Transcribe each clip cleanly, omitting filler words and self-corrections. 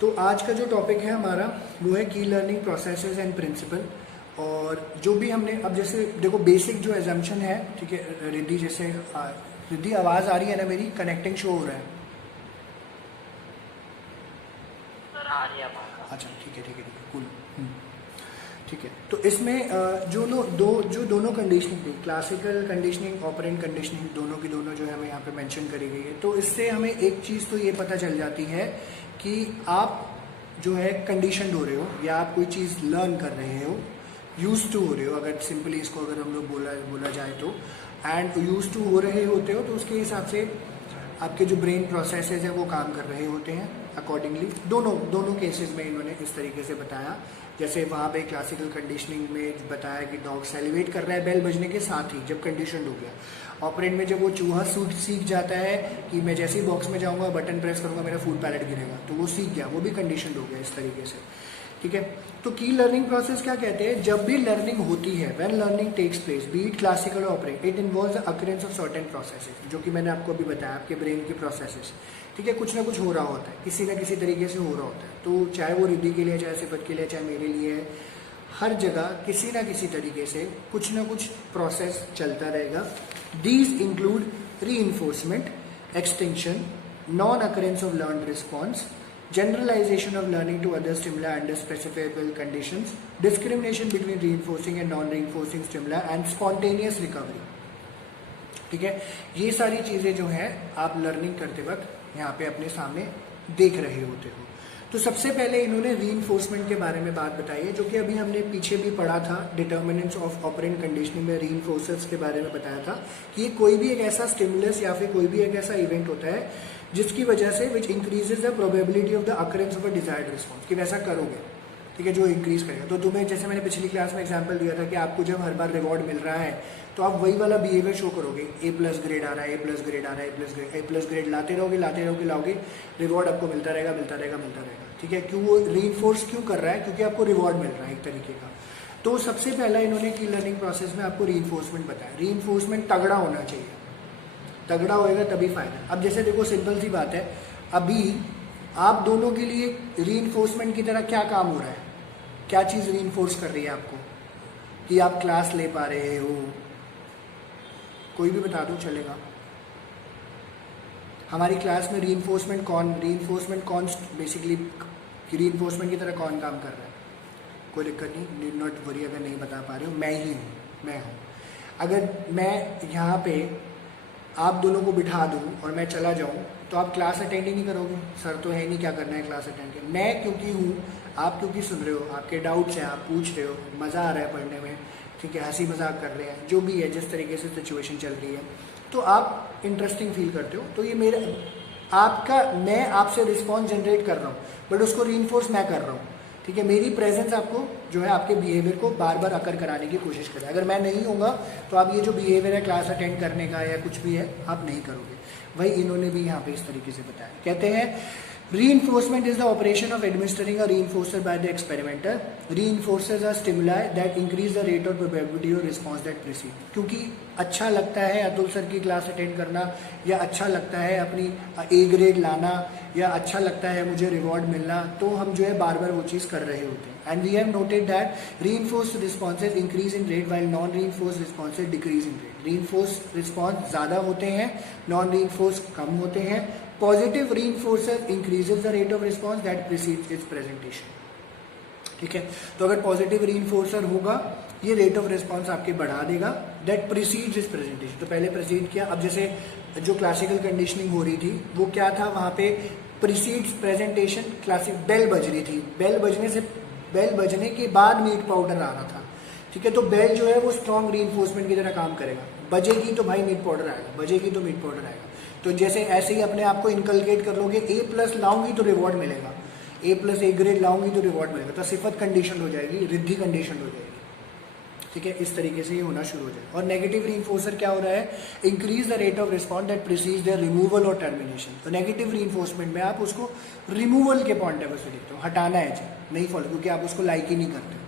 तो आज का जो टॉपिक है हमारा वो है की लर्निंग प्रोसेसेस एंड प्रिंसिपल। और जो भी हमने अब जैसे देखो बेसिक जो एजम्पशन है, ठीक है रिद्धि, जैसे रिद्धि आवाज़ आ रही है ना मेरी, कनेक्टिंग शो हो रहा है? अच्छा ठीक है ठीक है ठीक है, कूल। ठीक है, तो इसमें जो दोनों कंडीशनिंग थी, क्लासिकल कंडीशनिंग, ऑपरेंट कंडीशनिंग, दोनों की दोनों जो है हमें यहाँ पे मेंशन करी गई है। तो इससे हमें एक चीज़ तो ये पता चल जाती है कि आप जो है कंडीशन हो रहे हो या आप कोई चीज़ लर्न कर रहे हो, यूज टू हो रहे हो, अगर सिंपली इसको अगर हम लोग बोला जाए तो, एंड यूज टू हो रहे होते हो तो उसके हिसाब से आपके जो ब्रेन प्रोसेसेस है वो काम कर रहे होते हैं अकॉर्डिंगली। दोनों केसेस में इन्होंने इस तरीके से बताया। जैसे वहाँ पे क्लासिकल कंडीशनिंग में बताया कि डॉग सेलिब्रेट कर रहा है बेल बजने के साथ ही, जब कंडीशन हो गया। ऑपरेंट में जब वो चूहा सीख जाता है कि मैं जैसे ही बॉक्स में जाऊँगा बटन प्रेस करूँगा मेरा फूड पैलेट गिरेगा, तो वो सीख गया, वो भी कंडीशन हो गया इस तरीके से। ठीक है, तो की लर्निंग प्रोसेस क्या कहते हैं? जब भी लर्निंग होती है, when learning takes place, be it classical और operant, it involves the occurrence of certain processes, जो कि मैंने आपको अभी बताया, आपके ब्रेन की प्रोसेसेस। ठीक है, कुछ ना कुछ हो रहा होता है, किसी ना किसी तरीके से हो रहा होता है। तो चाहे वो रिद्धि के लिए, चाहे सिफत के लिए, चाहे मेरे लिए, हर जगह किसी ना किसी तरीके से कुछ ना कुछ प्रोसेस चलता रहेगा। These include reinforcement, extinction, non occurrence of learn response, generalization of learning to other stimuli under specifiable conditions, discrimination between reinforcing and non-reinforcing stimuli, and spontaneous recovery। ठीक है, ये सारी चीज़ें जो हैं आप लर्निंग करते वक्त यहाँ पे अपने सामने देख रहे होते हो। तो सबसे पहले इन्होंने रीइंफोर्समेंट के बारे में बात बताई है, जो कि अभी हमने पीछे भी पढ़ा था, डिटर्मिनेंट्स ऑफ ऑपरेंट कंडीशनिंग में रीइंफोर्सर्स के बारे में बताया था कि कोई भी एक ऐसा स्टिमुलस या फिर कोई भी एक ऐसा इवेंट होता है जिसकी वजह से विच increases the probability of the occurrence of a desired response, कि वैसा करोगे, ठीक है, जो इंक्रीज करेगा। तो तुम्हें, जैसे मैंने पिछली क्लास में एग्जांपल दिया था कि आपको जब हर बार रिवॉर्ड मिल रहा है तो आप वही वाला बिहेवियर शो करोगे, A+ ग्रेड आ रहा है, A+ ग्रेड आ रहा है, A+ ग्रेड लाते रहोगे, लाओगे, रिवॉर्ड आपको मिलता रहेगा। ठीक है, क्यों? वो रीइंफोर्स क्यों कर रहा है? क्योंकि आपको रिवॉर्ड मिल रहा है एक तरीके का। तो सबसे पहला इन्होंने की लर्निंग प्रोसेस में आपको रीइंफोर्समेंट बताया। रीइंफोर्समेंट तगड़ा होना चाहिए, तगड़ा होएगा तभी फायदा। अब जैसे देखो, सिंपल सी बात है, अभी आप दोनों के लिए रीइंफोर्समेंट की तरह क्या काम हो रहा है? क्या चीज़ रीइंफोर्स कर रही है आपको कि आप क्लास ले पा रहे हो? कोई भी बता दो, चलेगा। हमारी क्लास में रीइंफोर्समेंट कौन बेसिकली रीइंफोर्समेंट की तरह कौन काम कर रहा है? कोई दिक्कत नहीं, नीड नॉट वरी, अगर नहीं बता पा रहे हो, मैं हूँ। अगर मैं यहाँ पे आप दोनों को बिठा दूँ और मैं चला जाऊँ तो आप क्लास अटेंड ही नहीं करोगे। सर तो है नहीं, क्या करना है क्लास अटेंड के। मैं क्योंकि हूँ, आप क्योंकि सुन रहे हो, आपके डाउट्स हैं, आप पूछ रहे हो, मज़ा आ रहा है पढ़ने में, ठीक है, हंसी मजाक कर रहे हैं, जो भी है, जिस तरीके से सिचुएशन चल रही है, तो आप इंटरेस्टिंग फील करते हो। तो ये मैं आपसे रिस्पॉन्स जनरेट कर रहा हूँ, बट उसको रीइंफोर्स मैं कर रहा हूँ। ठीक है, मेरी प्रेजेंस आपको जो है आपके बिहेवियर को बार बार अकर कराने की कोशिश करें। अगर मैं नहीं होऊंगा तो आप ये जो बिहेवियर है क्लास अटेंड करने का या कुछ भी है, आप नहीं करोगे। वही इन्होंने भी यहाँ पे इस तरीके से बताया। कहते हैं reinforcement is the operation of administering a reinforcer by the experimenter. Reinforcers are stimuli that increase the rate of probability or response that precede. क्योंकि अच्छा लगता है अतुल सर की क्लास अटेंड करना, या अच्छा लगता है अपनी A ग्रेड लाना, या अच्छा लगता है मुझे रिवॉर्ड मिलना, तो हम जो है बार बार वो चीज़ कर रहे होते हैं। And we have noted that reinforced responses increase in rate while non-reinforced responses decrease in rate. reinforced response ज़्यादा होते हैं, non-reinforced कम होते हैं। Positive reinforcer increases the rate of response that precedes its presentation. ठीक है, तो अगर पॉजिटिव रीइंफोर्सर होगा, ये रेट ऑफ रिस्पॉन्स आपके बढ़ा देगा, दैट प्रीसीड्स इट्स प्रेजेंटेशन। तो पहले प्रीसीड किया। अब जैसे जो क्लासिकल कंडीशनिंग हो रही थी वो क्या था, वहाँ पे प्रीसीड्स प्रेजेंटेशन, क्लासिक बेल बज रही थी, बेल बजने के बाद मीट पाउडर आ रहा था। ठीक है, तो बेल जो है वो स्ट्रॉन्ग रीइंफोर्समेंट की तरह काम करेगा। बजेगी तो भाई मीट पाउडर आएगा, बजेगी तो मीट पाउडर आएगा। तो जैसे ऐसे ही अपने आप को इनकलकेट कर लोगे, A+ लाऊंगी तो रिवॉर्ड मिलेगा, A+ ग्रेड लाऊंगी तो रिवॉर्ड मिलेगा, तो सिफत कंडीशन हो जाएगी, रिद्धि कंडीशन हो जाएगी। ठीक है, इस तरीके से ये होना शुरू हो जाएगा। और नेगेटिव रीइंफोर्सर क्या हो रहा है? Increase the rate of response that precedes their removal और टर्मिनेशन। तो नेगेटिव रीइंफोर्समेंट में आप उसको रिमूवल के पॉइंट ऑफ व्यू से देखते हो, हटाना है जी, नहीं फॉलो, क्योंकि आप उसको लाइक ही नहीं करते।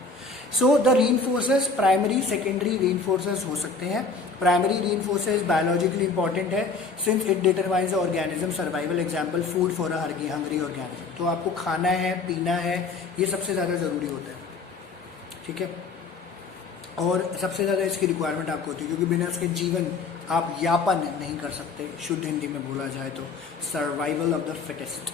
सो द रीइंफोर्सर्स प्राइमरी सेकेंडरी रीइंफोर्सर्स हो सकते हैं. प्राइमरी रीइंफोर्सर्स बायोलॉजिकली इंपॉर्टेंट है since it determines the organism survival. Example food for a hungry organism. तो आपको खाना है, पीना है, ये सबसे ज़्यादा ज़रूरी होता है. ठीक है, और सबसे ज़्यादा इसकी रिक्वायरमेंट आपको होती है क्योंकि बिना इसके जीवन आप यापन नहीं कर सकते. शुद्ध हिंदी में बोला जाए तो survival of the fittest.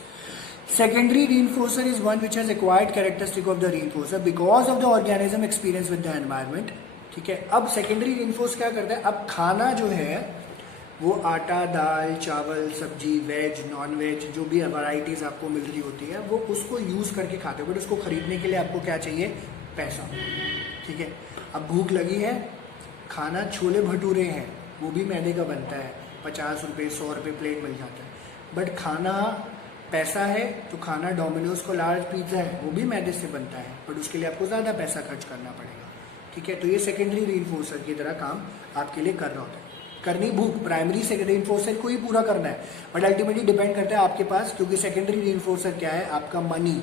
Secondary reinforcer is one which has acquired characteristic of the reinforcer because of the organism experience with the environment. ठीक है, अब सेकेंडरी reinforce क्या करता है, अब खाना जो है वो आटा, दाल, चावल, सब्जी, वेज, नॉन वेज, जो भी वैरायटीज आपको मिल रही होती है वो उसको यूज करके खाते हो. बट उसको खरीदने के लिए आपको क्या चाहिए, पैसा. ठीक है, अब भूख लगी है, खाना छोले भटूरे हैं, वो भी मैदे का बनता है, 50 रुपये 100 रुपये प्लेट मिल जाता है. बट खाना पैसा है तो खाना डोमिनोज को लार्ज पिज्ज़ा है वो भी मैदे से बनता है, बट उसके लिए आपको ज़्यादा पैसा खर्च करना पड़ेगा. ठीक है, तो ये सेकेंडरी रीइंफोर्सर की तरह काम आपके लिए कर रहा होता है. करनी भूख प्राइमरी सेकेंडरी रीइंफोर्सर को ही पूरा करना है, बट अल्टीमेटली डिपेंड करता है आपके पास, क्योंकि सेकेंडरी रीइंफोर्सर क्या है, आपका मनी,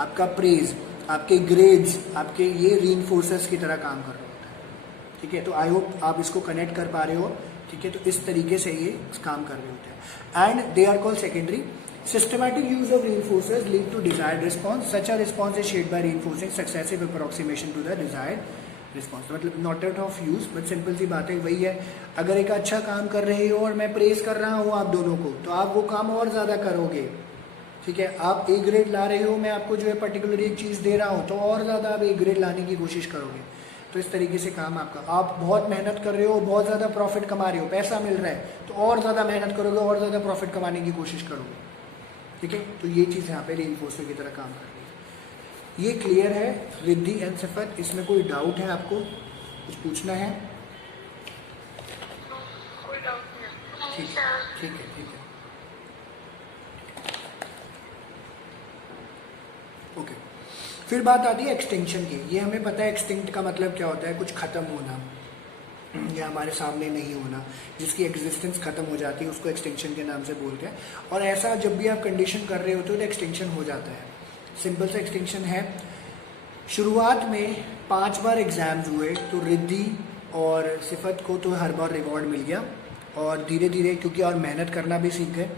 आपका प्रेज, आपके ग्रेड्स, आपके ये रीइंफोर्सर्स की तरह काम कर रहा होता है. ठीक है, तो आई होप आप इसको कनेक्ट कर पा रहे हो. ठीक है, तो इस तरीके से ये काम कर रहे होते हैं and they are called secondary. Systematic use of reinforcers lead to desired response. Such a response is shaped by reinforcing successive approximation to the desired response. मतलब not out of use, but simple सी बात है, वही है. अगर एक अच्छा काम कर रहे हो और मैं प्रेस कर रहा हूँ आप दोनों को, तो आप वो काम और ज़्यादा करोगे. ठीक है, आप ए ग्रेड ला रहे हो, मैं आपको जो है पर्टिकुलर एक चीज़ दे रहा हूँ, तो और ज़्यादा आप ए ग्रेड लाने की कोशिश करोगे. तो इस तरीके से काम आपका, आप बहुत मेहनत कर रहे हो, बहुत ज़्यादा प्रॉफिट कमा रहे हो, पैसा मिल रहा है, तो और ज़्यादा मेहनत करोगे, और ज़्यादा प्रॉफिट कमाने की कोशिश करोगे. ठीक है, तो ये चीज़ यहाँ पे रीइंफोर्सर की तरह काम कर रही है. ये क्लियर है रिद्धि एंड सिफत? इसमें कोई डाउट है आपको, कुछ पूछना है? कोई डाउट नहीं. ठीक है, ठीक है, ठीक है, ओके. फिर बात आती है एक्सटिंक्शन की. ये हमें पता है एक्सटिंक्ट का मतलब क्या होता है, कुछ खत्म होना या हमारे सामने नहीं होना, जिसकी एग्जिस्टेंस खत्म हो जाती है, उसको एक्सटिंक्शन के नाम से बोलते हैं. और ऐसा जब भी आप कंडीशन कर रहे होते हो तो एक्सटिंक्शन हो जाता है. सिंपल सा एक्सटिंक्शन है. शुरुआत में 5 बार एग्जाम्स हुए तो रिद्धि और सिफत को तो हर बार रिवॉर्ड मिल गया, और धीरे धीरे क्योंकि और मेहनत करना भी सीख गए,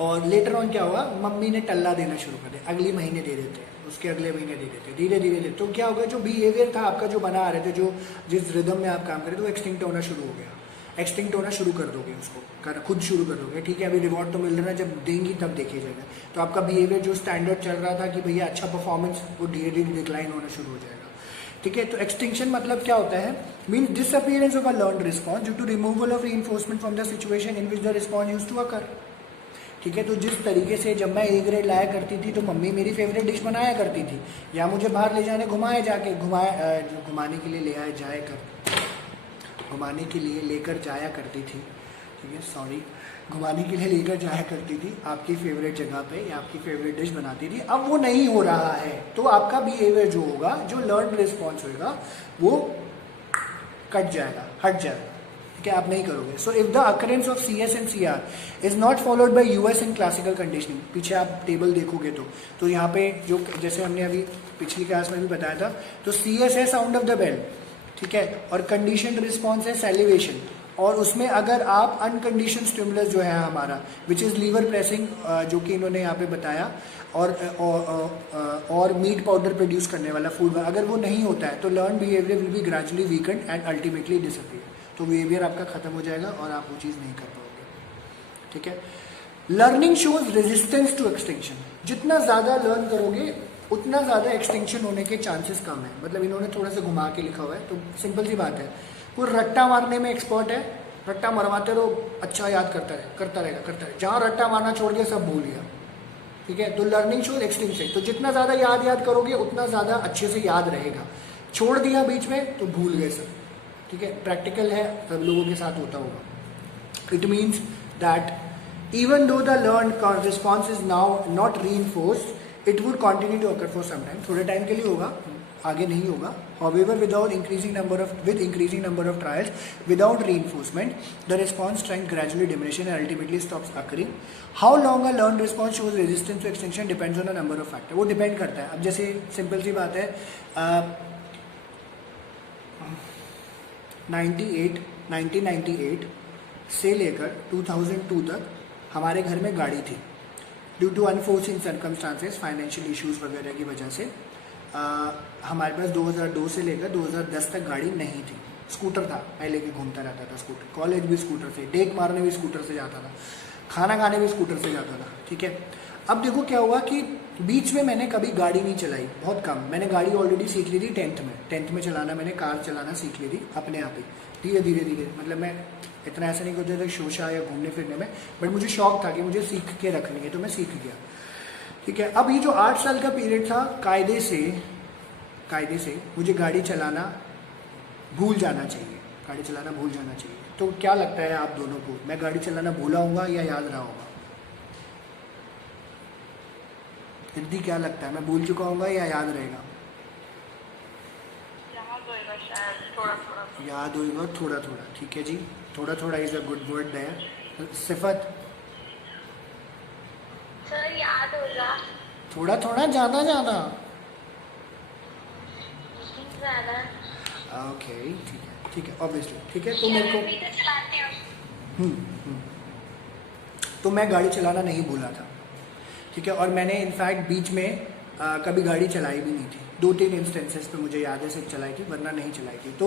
और लेटर ऑन क्या हुआ, मम्मी ने टल्ला देना शुरू कर दिया. अगले महीने दे देते हैं, उसके अगले महीने दे देते, धीरे धीरे धीरे. तो क्या होगा, जो बिहेवियर था आपका जो बना आ रहे थे, जो जिस रिदम में आप काम कर रहे थे, वो एक्सटिंक्ट होना शुरू हो गया. एक्सटिंक्ट होना शुरू कर दोगे, उसको खुद शुरू कर दोगे. ठीक है, अभी रिवॉर्ड तो मिल रहा है, जब देंगी तब देखिए जाएगा. तो आपका बिहेवियर जो स्टैंडर्ड चल रहा था कि भैया अच्छा परफॉर्मेंस, वो धीरे धीरे डिक्लाइन होना शुरू हो जाएगा. ठीक है, तो एक्सटिंक्शन मतलब क्या होता है, means disappearance of a learned response due to removal of reinforcement from the situation in which the response used to occur. ठीक है, तो जिस तरीके से जब मैं ए ग्रेड लाया करती थी तो मम्मी मेरी फेवरेट डिश बनाया करती थी, या मुझे बाहर ले जाने घुमाए जाके घुमाने के लिए ले आए जाया कर घुमाने के लिए लेकर जाया करती थी. ठीक है, सॉरी, घुमाने के लिए लेकर जाया करती थी आपकी फेवरेट जगह पे, या आपकी फेवरेट डिश बनाती थी. अब वो नहीं हो रहा है, तो आपका बिहेवियर जो होगा, जो लर्न रिस्पॉन्स होगा, वो कट जाएगा, हट जाएगा. ठीक है, आप नहीं करोगे. So if the occurrence of CS and CR is not followed by US in classical conditioning, पीछे आप टेबल देखोगे तो यहाँ पे जो जैसे हमने अभी पिछली क्लास में भी बताया था, तो CS है साउंड ऑफ द बेल. ठीक है, और कंडीशन रिस्पॉन्स है सैलिवेशन, और उसमें अगर आप अनकंडीशन स्टिमुलस जो है हमारा, विच इज़ लीवर प्रेसिंग, जो कि इन्होंने यहाँ पे बताया, और मीट पाउडर प्रोड्यूस करने वाला फूड, अगर वो नहीं होता है तो learn behaviour will be gradually weekend and ultimately disappear. तो बिहेवियर आपका खत्म हो जाएगा और आप वो चीज़ नहीं कर पाओगे. ठीक है, learning shows resistance to extinction. जितना ज़्यादा लर्न करोगे उतना ज़्यादा एक्सटिंक्शन होने के चांसेस कम है. मतलब इन्होंने थोड़ा सा घुमा के लिखा हुआ है, तो सिंपल सी बात है, कोई रट्टा मारने में एक्सपर्ट है, रट्टा मरवाते रहो, अच्छा याद करता रहेगा. जहाँ रट्टा मारना छोड़ दिया सब भूल गया. ठीक है, तो लर्निंग शोज एक्सटिंक्शन. तो जितना ज़्यादा याद करोगे उतना ज़्यादा अच्छे से याद रहेगा. छोड़ दिया बीच में तो भूल गए सब. ठीक है, प्रैक्टिकल है, सब लोगों के साथ होता होगा. It means that even though the learn response is now not reinforced, it would continue to occur for some time. थोड़े टाइम के लिए होगा, आगे नहीं होगा. However, with increasing number of trials, without reinforcement, the response strength gradually diminishes and ultimately stops occurring. How long a learned response shows resistance to extinction depends on a number of factors. वो depend करता है. अब जैसे simple सी बात है, 1998 से लेकर 2002 तक हमारे घर में गाड़ी थी। Due to unforeseen circumstances, financial issues वगैरह की वजह से हमारे पास 2002 से लेकर 2010 तक गाड़ी नहीं थी। स्कूटर था, मैं लेके घूमता रहता था स्कूटर, कॉलेज भी स्कूटर से, डेक मारने भी स्कूटर से जाता था, खाना खाने भी स्कूटर से जाता था। ठीक है, अब देखो क्या हुआ कि बीच में मैंने कभी गाड़ी नहीं चलाई, बहुत कम। मैंने गाड़ी ऑलरेडी सीख ली थी 10th में चलाना, मैंने कार चलाना सीख ली थी अपने आप ही, धीरे धीरे। मतलब मैं इतना ऐसा नहीं करता था शोशा या घूमने फिरने में, बट मुझे शौक था कि मुझे सीख के रखनी है, तो मैं सीख गया। ठीक है, अब ये जो 8 साल का पीरियड था, कायदे से मुझे गाड़ी चलाना भूल जाना चाहिए, गाड़ी चलाना भूल जाना चाहिए। तो क्या लगता है आप दोनों को, मैं गाड़ी चलाना भूला होगा या याद रहा होगा? रिद्धि क्या लगता है, मैं भूल चुका होगा या याद रहेगा? याद होएगा शायद, थोड़ा थोड़ा। याद होगा थोड़ा थोड़ा, ठीक है जी, थोड़ा थोड़ा is a good word there. सिफत? सर याद होगा थोड़ा थोड़ा, ज्यादा ज्यादा? ज्यादा। ओके, ठीक है, ऑब्वियसली ठीक है। तो मेरे को भी तो चलाते हो। हम्म। तो मैं गाड़ी चलाना नहीं भूला था। ठीक है, और मैंने इनफैक्ट बीच में कभी गाड़ी चलाई भी नहीं थी। 2-3 इंस्टेंसेस पे मुझे याद है सिर्फ चलाई थी, वरना नहीं चलाई थी। तो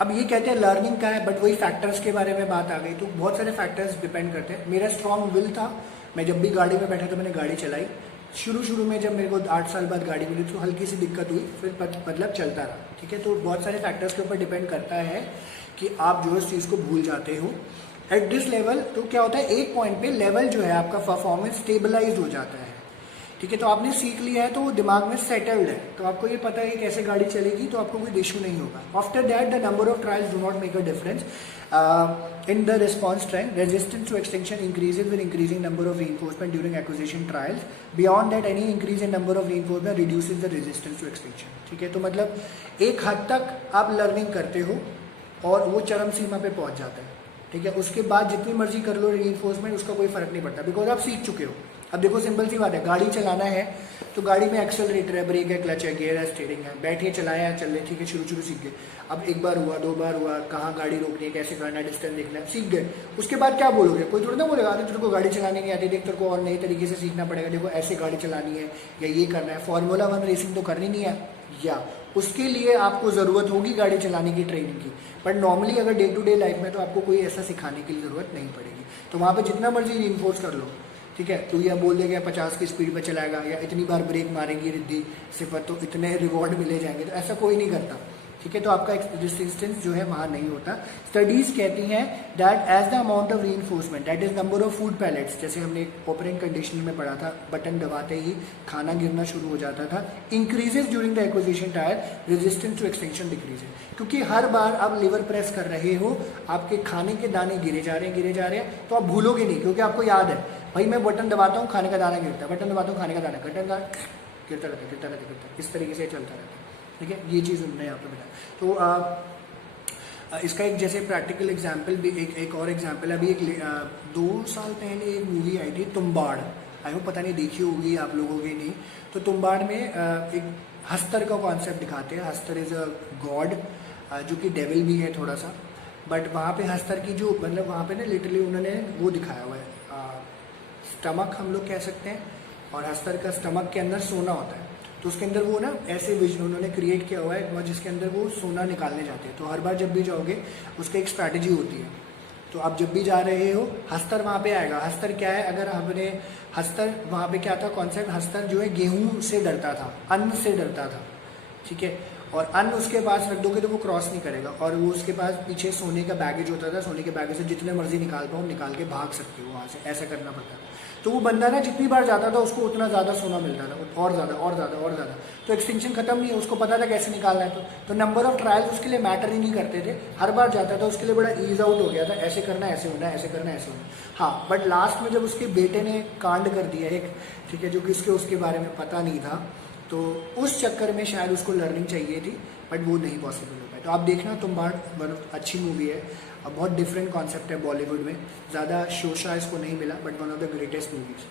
अब ये कहते हैं लर्निंग का है, बट वही फैक्टर्स के बारे में बात आ गई, तो बहुत सारे फैक्टर्स डिपेंड करते हैं। मेरा स्ट्रॉन्ग विल था, मैं जब भी गाड़ी में बैठा तो मैंने गाड़ी चलाई। शुरू में जब मेरे को 8 साल बाद गाड़ी मिली तो हल्की सी दिक्कत हुई, फिर मतलब चलता रहा। ठीक है, तो बहुत सारे फैक्टर्स के ऊपर डिपेंड करता है कि आप जो इस चीज़ को भूल जाते हो एट दिस लेवल। तो क्या होता है, एक पॉइंट पे लेवल जो है आपका परफॉर्मेंस स्टेबलाइज हो जाता है। ठीक है, तो आपने सीख लिया है तो वो दिमाग में सेटल्ड है, तो आपको ये पता है कि कैसे गाड़ी चलेगी, तो आपको कोई इशू नहीं होगा। After that the number of trials do not make a difference in the response trend. Resistance to extinction increases with increasing number of reinforcement during acquisition trials. Beyond that, any increase in number of reinforcement reduces the resistance to extinction. ठीक है, तो मतलब एक हद तक आप learning करते हो और वो चरम सीमा पे पहुंच जाता है। ठीक है, उसके बाद जितनी मर्जी कर लो रीइंफोर्समेंट, उसका कोई फर्क नहीं पड़ता, बिकॉज आप सीख चुके हो। अब देखो सिंपल सी बात है, गाड़ी चलाना है तो गाड़ी में एक्सेलरेटर है, ब्रेक है, क्लच है, गियर है, स्टीयरिंग है, बैठिए चलाया चल रहे, ठीक है, शुरू सीख गए। अब एक बार हुआ, 2 बार हुआ, कहाँ गाड़ी रोकनी है, कैसे करना है, डिस्टेंस देखना है, सीख गए। उसके बाद क्या बोलोगे, कोई थोड़ा ना बोलेगा अरे तेरे को गाड़ी चलानी नहीं आती, देख तेरे को और नए तरीके से सीखना पड़ेगा, देखो ऐसे गाड़ी चलानी है या ये करना है। फार्मूला 1 रेसिंग तो करनी नहीं है, या उसके लिए आपको ज़रूरत होगी गाड़ी चलाने की ट्रेनिंग की, बट नॉर्मली अगर डे टू डे लाइफ में तो आपको कोई ऐसा सिखाने की ज़रूरत नहीं पड़ेगी। तो वहाँ पर जितना मर्जी रीइंफोर्स कर लो, ठीक है, तो यह बोल देगा 50 की स्पीड पर चलाएगा या इतनी बार ब्रेक मारेंगी रिद्धि सिफत तो इतने रिवॉर्ड मिले जाएंगे, तो ऐसा कोई नहीं करता। ठीक है, तो आपका रेजिस्टेंस जो है वहाँ नहीं होता। स्टडीज कहती हैं that as the amount of reinforcement, that is number of food pellets, जैसे हमने ऑपरेंट कंडीशनिंग में पढ़ा था, बटन दबाते ही खाना गिरना शुरू हो जाता था, increases during the acquisition tyre, resistance to extinction decreases. क्योंकि हर बार आप लिवर प्रेस कर रहे हो, आपके खाने के दाने गिरे जा रहे हैं, तो आप भूलोगे नहीं, क्योंकि आपको याद है भाई मैं बटन दबाता हूँ खाने का दाना गिरता है, बटन दबाता हूँ खाने का दाना गिरता रहता है, इस तरीके से चलता रहता है। ठीक है, ये चीज़ उन्होंने यहाँ पे बताया। तो इसका एक जैसे प्रैक्टिकल एग्जाम्पल भी एक और एग्जाम्पल है। अभी 2 साल पहले एक मूवी आई थी तुम्बाड़, आई होप पता नहीं देखी होगी आप लोगों की नहीं। तो तुम्बाड़ में एक हस्तर का कॉन्सेप्ट दिखाते हैं। हस्तर इज़ अ गॉड जो कि डेविल भी है थोड़ा सा, बट वहाँ पे हस्तर की जो मतलब वहाँ पे ना लिटरली उन्होंने वो दिखाया हुआ है, स्टमक हम लोग कह सकते हैं, और हस्तर का स्टमक के अंदर सोना होता है, तो उसके अंदर वो ना ऐसे विजन उन्होंने क्रिएट किया हुआ है जिसके अंदर वो सोना निकालने जाते हैं। तो हर बार जब भी जाओगे उसका एक स्ट्रैटेजी होती है, तो आप जब भी जा रहे हो हस्तर वहाँ पे आएगा। हस्तर क्या है, अगर हमने हस्तर वहाँ पे क्या था कॉन्सेप्ट, हस्तर जो है गेहूं से डरता था, अन्न से डरता था। ठीक है, और अन्न उसके पास रख दोगे तो वो क्रॉस नहीं करेगा, और वो उसके पास पीछे सोने का बैगेज होता था, सोने के बैगेज से जितने मर्जी निकाल पाओ निकाल के भाग सकते हो वहाँ से, ऐसा करना पड़ता था। तो वो बंदा ना जितनी बार जाता था उसको उतना ज़्यादा सोना मिलता था, और ज़्यादा। तो एक्सटिंक्शन खत्म नहीं है, उसको पता था कैसे निकालना है। तो नंबर ऑफ ट्रायल्स उसके लिए मैटर ही नहीं करते थे, हर बार जाता था, उसके लिए बड़ा ईज आउट हो गया था, ऐसे करना ऐसे होना, ऐसे करना ऐसे होना। हाँ, बट लास्ट में जब उसके बेटे ने कांड कर दिया एक, ठीक है, जो कि उसके बारे में पता नहीं था, तो उस चक्कर में शायद उसको लर्निंग चाहिए थी, बट वो नहीं पॉसिबल हो पाया। तो आप देखना तुम्बाड़ अच्छी मूवी है, अब बहुत डिफरेंट कॉन्सेप्ट है बॉलीवुड में, ज़्यादा शोशा इसको नहीं मिला, but one of the greatest movies.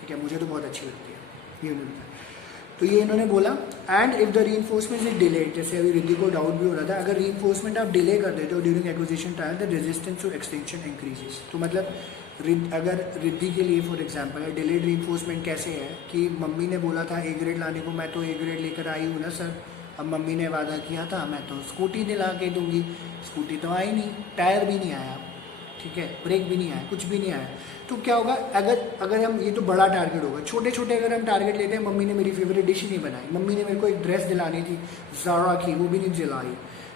ठीक है, मुझे तो बहुत अच्छी लगती है ये मूवी। तो ये इन्होंने बोला and if the reinforcement is delayed, जैसे अभी रिद्धि को डाउट भी हो रहा था, अगर रीइंफोर्समेंट आप डिले कर देते हो during acquisition trial the resistance to extension increases. तो मतलब अगर रिद्धि के लिए फॉर एग्जांपल है डिलेड रीइंफोर्समेंट कैसे है कि मम्मी ने बोला था ए ग्रेड लाने को, मैं तो ए ग्रेड लेकर आई हूँ ना सर, अब मम्मी ने वादा किया था मैं तो स्कूटी दिला के दूंगी, स्कूटी तो आई नहीं, टायर भी नहीं आया, ठीक है, ब्रेक भी नहीं आया, कुछ भी नहीं आया। तो क्या होगा, अगर हम, ये तो बड़ा टारगेट होगा, छोटे छोटे अगर हम टारगेट लेते हैं, मम्मी ने मेरी फेवरेट डिश नहीं बनाई, मम्मी ने मेरे को एक ड्रेस दिलानी थी ज़ारा की, वो भी नहीं दिलाई,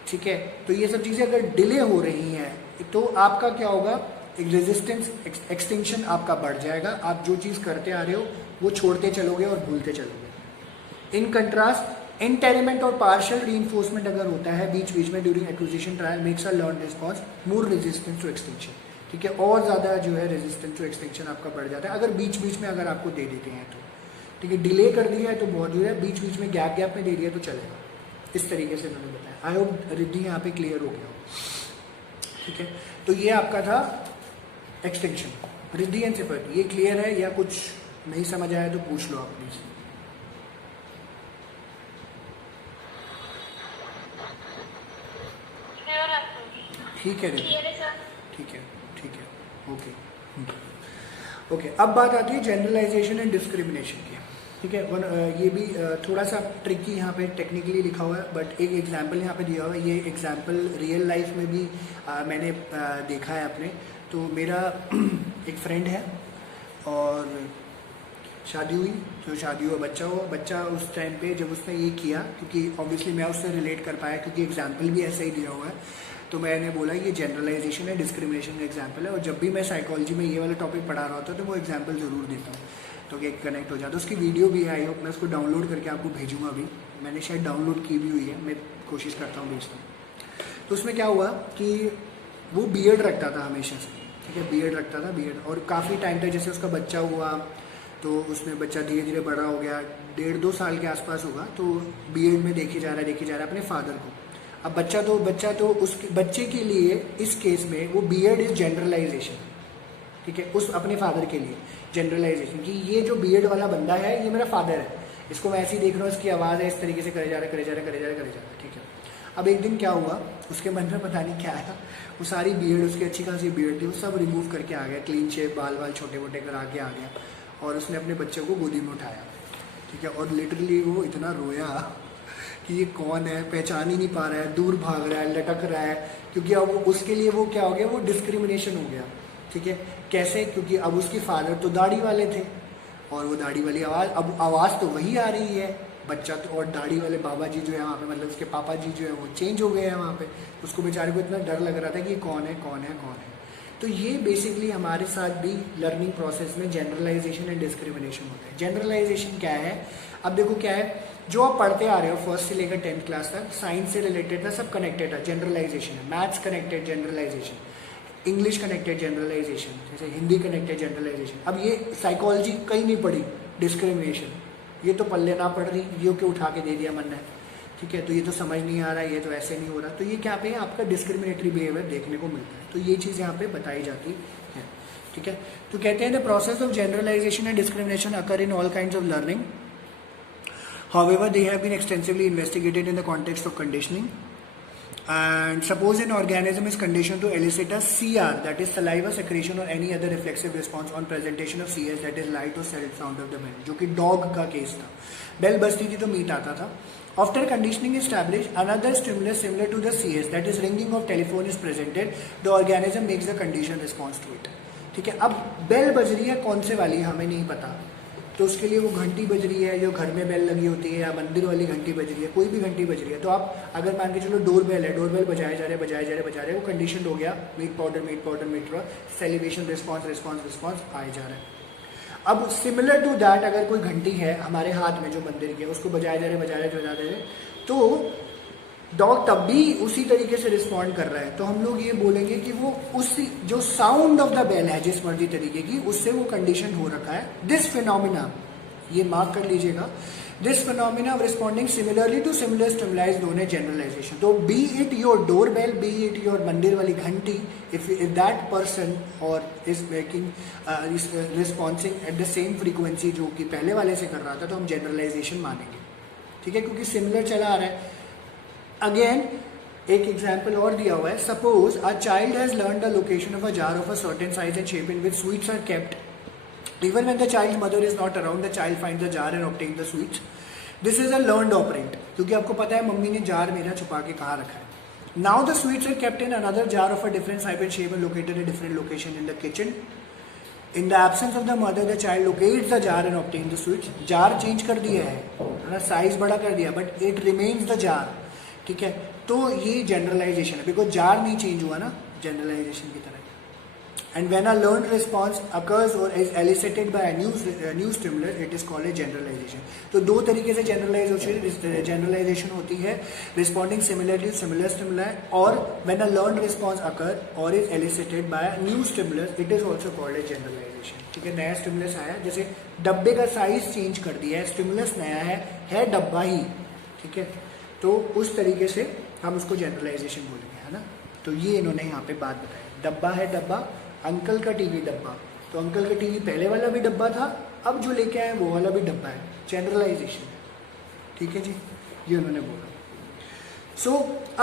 ठीक है, तो ये सब चीज़ें अगर डिले हो रही हैं तो आपका क्या होगा, एक रेजिस्टेंस एक्सटेंशन आपका बढ़ जाएगा, आप जो चीज़ करते आ रहे हो वो छोड़ते चलोगे और भूलते चलोगे। इन कंट्रास्ट इंटेरिमेंट और पार्शियल रीइंफोर्समेंट अगर होता है बीच बीच में during acquisition trial makes a learn response more resistance to extension, ठीक है, और ज़्यादा जो है रेजिस्टेंस टू एक्सटेंशन आपका बढ़ जाता है अगर बीच बीच में अगर आपको दे देते हैं तो, ठीक है, डिले कर दिया है तो बहुत जो है, बीच बीच में गैप में दे दिया तो चलेगा। इस तरीके से मैंने बताया, आई होप रिद्धि यहाँ पे क्लियर हो गया हो, ठीक है। तो ये आपका था एक्सटेंशन, रिद्धि एंड सिफत, ये क्लियर है या कुछ नहीं समझ आया तो पूछ लो आप प्लीज। ठीक है रिद्धि, ठीक है, ठीक है, ओके ओके। अब बात आती है जनरलाइजेशन एंड डिस्क्रिमिनेशन की, ठीक है। ये भी थोड़ा सा ट्रिकी यहाँ पे टेक्निकली लिखा हुआ है, बट एक एग्जांपल यहाँ पे दिया हुआ है, ये एग्जांपल रियल लाइफ में भी मैंने देखा है अपने। तो मेरा एक फ्रेंड है और शादी हुई, तो शादी हुआ, बच्चा हुआ, बच्चा उस टाइम पे जब उसने ये किया, क्योंकि ऑब्वियसली मैं उससे रिलेट कर पाया क्योंकि एग्जाम्पल भी ऐसा ही दिया हुआ है, तो मैंने बोला ये जनरलाइजेशन है, डिस्क्रिमिनेशन का एग्जाम्पल है, और जब भी मैं साइकोलॉजी में ये वाला टॉपिक पढ़ा रहा होता है तो वो एग्जाम्पल ज़रूर देता हूँ, तो कि कनेक्ट हो जाता है। उसकी वीडियो भी आई हो, मैं उसको डाउनलोड करके आपको भेजूँगा अभी, मैंने शायद डाउनलोड की भी हुई है, मैं कोशिश करता हूँ भेजता हूँ। तो उसमें क्या हुआ कि वो बीएड रखता था हमेशा से, ठीक है, बीएड रखता था, बीएड, और काफ़ी टाइम तक, जैसे उसका बच्चा हुआ तो उसमें बच्चा धीरे धीरे बड़ा हो गया, 1.5-2 साल के आसपास होगा, तो बीएड में देखे जा रहा है अपने फादर को। अब बच्चा तो उसके बच्चे के लिए इस केस में वो बीएड इज जनरलाइजेशन, ठीक है, उस अपने फादर के लिए जनरलाइजेशन कि ये जो बीएड वाला बंदा है ये मेरा फादर है, इसको मैं ऐसे ही देख रहा हूँ, इसकी आवाज़ है, इस तरीके से करे जा रहा है, ठीक है। अब एक दिन क्या हुआ, उसके मन में पता नहीं क्या आया, वो सारी बीएड, उसकी अच्छी खासी बीएड थी, वो सब रिमूव करके आ गया, क्लीन शेप, बाल छोटे मोटे करा के आ गया, और उसने अपने बच्चे को गोदी में उठाया, ठीक है, और लिटरली वो इतना रोया कि ये कौन है, पहचान ही नहीं पा रहा है, दूर भाग रहा है, लटक रहा है, क्योंकि अब उसके लिए वो क्या हो गया, वो डिस्क्रिमिनेशन हो गया, ठीक है। कैसे, क्योंकि अब उसके फादर तो दाढ़ी वाले थे और वो दाढ़ी वाली आवाज़, अब आवाज़ तो वही आ रही है, बच्चा तो, और दाढ़ी वाले बाबा जी जो है वहाँ पे, मतलब उसके पापा जी जो है वो चेंज हो गए हैं वहाँ पे, उसको बेचारे को इतना डर लग रहा था कि ये कौन है। तो ये बेसिकली हमारे साथ भी लर्निंग प्रोसेस में जनरलाइजेशन एंड डिस्क्रिमिनेशन होता है। जनरलाइजेशन क्या है, अब देखो क्या है, जो आप पढ़ते आ रहे हो फर्स्ट से लेकर 10th क्लास तक, साइंस से रिलेटेड था, सब कनेक्टेड है, जनरलाइजेशन है, maths connected generalisation, English connected generalisation, जैसे हिंदी कनेक्टेड जनरलाइजेशन। अब ये साइकोलॉजी कहीं नहीं पढ़ी, डिस्क्रिमिनेशन, ये तो पल्ले ना पढ़ रही, ये क्यों उठा के दे दिया मन ने, ठीक है, तो ये तो समझ नहीं आ रहा है, ये तो ऐसे नहीं हो रहा, तो ये क्या पे आपका डिस्क्रिमिनेटरी बिहेवियर देखने को मिलता है, तो ये चीज़ यहाँ पे बताई जाती है, ठीक है। तो कहते हैं the process of generalisation and discrimination occur in all kinds of learning, however they have been extensively investigated in the context of conditioning. And suppose an organism is conditioned to elicit a CR, that is saliva secretion or any other reflexive response on presentation of CS, that is light or sound of the bell, जो कि dog का case था, bell बजती थी तो meet आता था। After conditioning is established, another stimulus similar to the CS, that is ringing of telephone is presented, the organism makes the conditioned response to it, ठीक है। अब बेल बज रही है, कौन से वाली हमें नहीं पता, तो उसके लिए वो घंटी बज रही है, जो घर में बेल लगी होती है, या मंदिर वाली घंटी बज रही है, कोई भी घंटी बज रही है, तो आप अगर मान के चलो डोर बेल है, डोर बेल बजाए जा रहे, वो कंडीशन हो गया, मीट पाउडर, सेलिब्रेशन रिस्पॉन्स आए जा रहा है। अब सिमिलर टू दैट अगर कोई घंटी है हमारे हाथ में जो मंदिर की है, उसको बजाए जा रहे, तो डॉग तब भी उसी तरीके से रिस्पॉन्ड कर रहा है, तो हम लोग ये बोलेंगे कि वो उसी जो साउंड ऑफ द बेल है जिस मर्जी तरीके की, उससे वो कंडीशन हो रखा है। दिस फिनोमिना, ये मार्क कर लीजिएगा, this phenomena of responding similarly to similar stimuli is known as generalization. तो be it your door bell, be it your मंदिर वाली घंटी, इफ दैट पर्सन और is making responding at the same frequency जो कि पहले वाले से कर रहा था, तो हम जनरलाइजेशन मानेंगे. ठीक है, क्योंकि सिमिलर चला आ रहा है. अगेन एक एग्जाम्पल और दिया हुआ है. Suppose a child has learn the location of a jar of a certain size and shape in which sweets are kept. Even when the child's mother is not around, the child finds the jar and obtains the sweets. This is a learned operant, क्योंकि आपको पता है mummy ने jar मेरा छुपा के कहाँ रखा है. Now the sweets are kept in another jar of a different size and shape and located at a different location in the kitchen. In the absence of the mother, the child locates the jar and obtains the sweets. Jar change कर दिया है ना, size बड़ा कर दिया, but it remains the jar. ठीक है, तो ये जनरलाइजेशन है, बिकॉज जार नहीं चेंज हुआ ना, जनरलाइजेशन की तरह. And when a learned response occurs or is elicited by a new stimulus, it is called a generalization. तो दो तरीके से generalization होती है, responding similarly to similar stimuli, और when a learned response occur or is elicited by a new stimulus, it is also called a generalization. ठीक है, नया stimulus आया, जैसे डब्बे का साइज चेंज कर दिया है, स्टिमुलस नया है डब्बा ही. ठीक है, तो उस तरीके से हम उसको जनरलाइजेशन बोलेंगे, है ना. तो ये इन्होंने यहाँ पे बात बताई. डब्बा है डब्बा, अंकल का टीवी डब्बा, तो अंकल का टीवी पहले वाला भी डब्बा था, अब जो लेके आए वो वाला भी डब्बा है. जनरलाइजेशन है. ठीक है जी, ये उन्होंने बोला. सो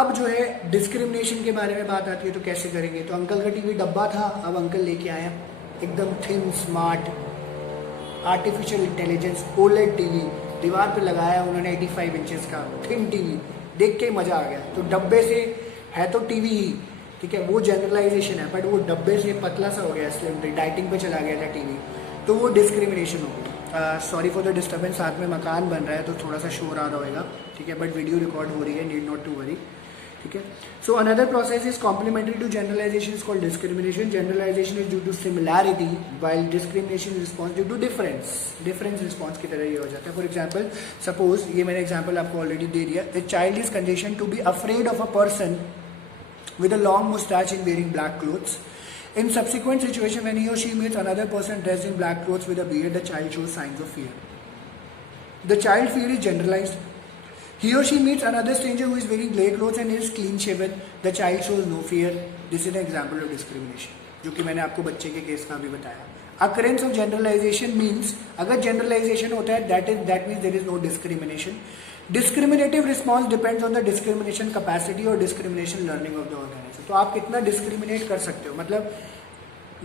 अब जो है डिस्क्रिमिनेशन के बारे में बात आती है, तो कैसे करेंगे. तो अंकल का टीवी डब्बा था, अब अंकल लेके आए एकदम thin smart artificial intelligence OLED TV, दीवार पे लगाया उन्होंने 85 इंचेस का थिन टीवी, देख के मजा आ गया. तो डब्बे से है तो टीवी ही, ठीक है, वो जनरलाइजेशन है, बट वो डब्बे से पतला सा हो गया, स्लिम, डाइटिंग पे चला गया था टीवी, तो वो डिस्क्रिमिनेशन हो गई. सॉरी फॉर द डिस्टर्बेंस, साथ में मकान बन रहा है तो थोड़ा सा शोर आ रहा होगा. ठीक है, बट वीडियो रिकॉर्ड हो रही है, नीड नॉट टू वरी. ठीक है, so another process is complementary to generalisation is called discrimination. Generalisation is due to similarity, while discrimination response due to difference response की तरह ये हो जाता है. फॉर एग्जाम्पल, सपोज ये मैंने एग्जाम्पल आपको ऑलरेडी दे दिया. A child is condition to be afraid of a person with a long mustache and wearing black clothes. In subsequent situation, when he or she meets another person dressed in black clothes with a beard, the child shows signs of fear. The child fear is generalized. He or she meets another stranger who is wearing grey clothes and is clean shaven. The child shows no fear. This is an example of discrimination, जो कि मैंने आपको बच्चे के case का भी बताया. Occurrence of generalization means, अगर generalization होता है, that means there is no discrimination. Discriminative response depends on the discrimination capacity और discrimination learning of the organism. तो आप कितना डिस्क्रिमिनेट कर सकते हो, मतलब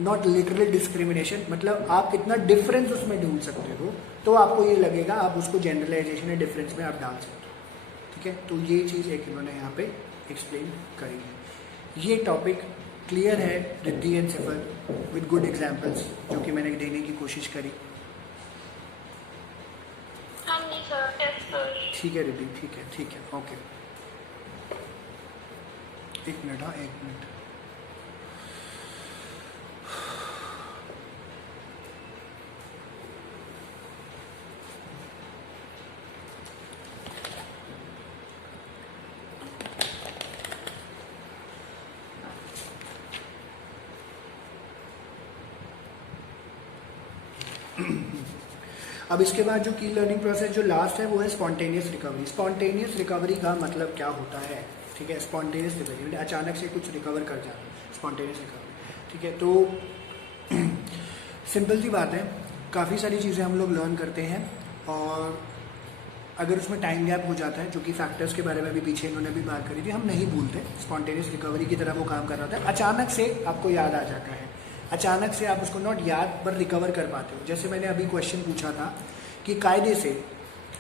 नॉट लिटरली डिस्क्रिमिनेशन, मतलब आप कितना डिफरेंस उसमें ढूंढ सकते हो, तो आपको ये लगेगा आप उसको जनरलाइजेशन या डिफरेंस में आप डाल सकते हो. ठीक है, तो ये चीज़ एक इन्होंने यहाँ पे एक्सप्लेन करी है. ये टॉपिक क्लियर है Riddhi and cipher with good examples, जो कि मैंने देने की कोशिश करी. ठीक है रिद्धि, ठीक है, ओके. एक मिनट, हाँ एक मिनट. अब इसके बाद जो की लर्निंग प्रोसेस जो लास्ट है वो है स्पॉन्टेनियस रिकवरी. स्पॉन्टेनियस रिकवरी का मतलब क्या होता है. ठीक है, स्पॉन्टेनियस रिकवरी अचानक से कुछ रिकवर कर जाना, स्पॉन्टेनियस रिकवरी. ठीक है, तो सिंपल सी बात है, काफ़ी सारी चीज़ें हम लोग लर्न करते हैं और अगर उसमें टाइम गैप हो जाता है, जो कि फैक्टर्स के बारे में भी पीछे इन्होंने भी बात करी थी, हम नहीं भूलते. स्पॉन्टेनियस रिकवरी की तरह वो काम कर रहा था, अचानक से आपको याद आ जाता है, अचानक से आप उसको नॉट याद पर रिकवर कर पाते हो. जैसे मैंने अभी क्वेश्चन पूछा था कि कायदे से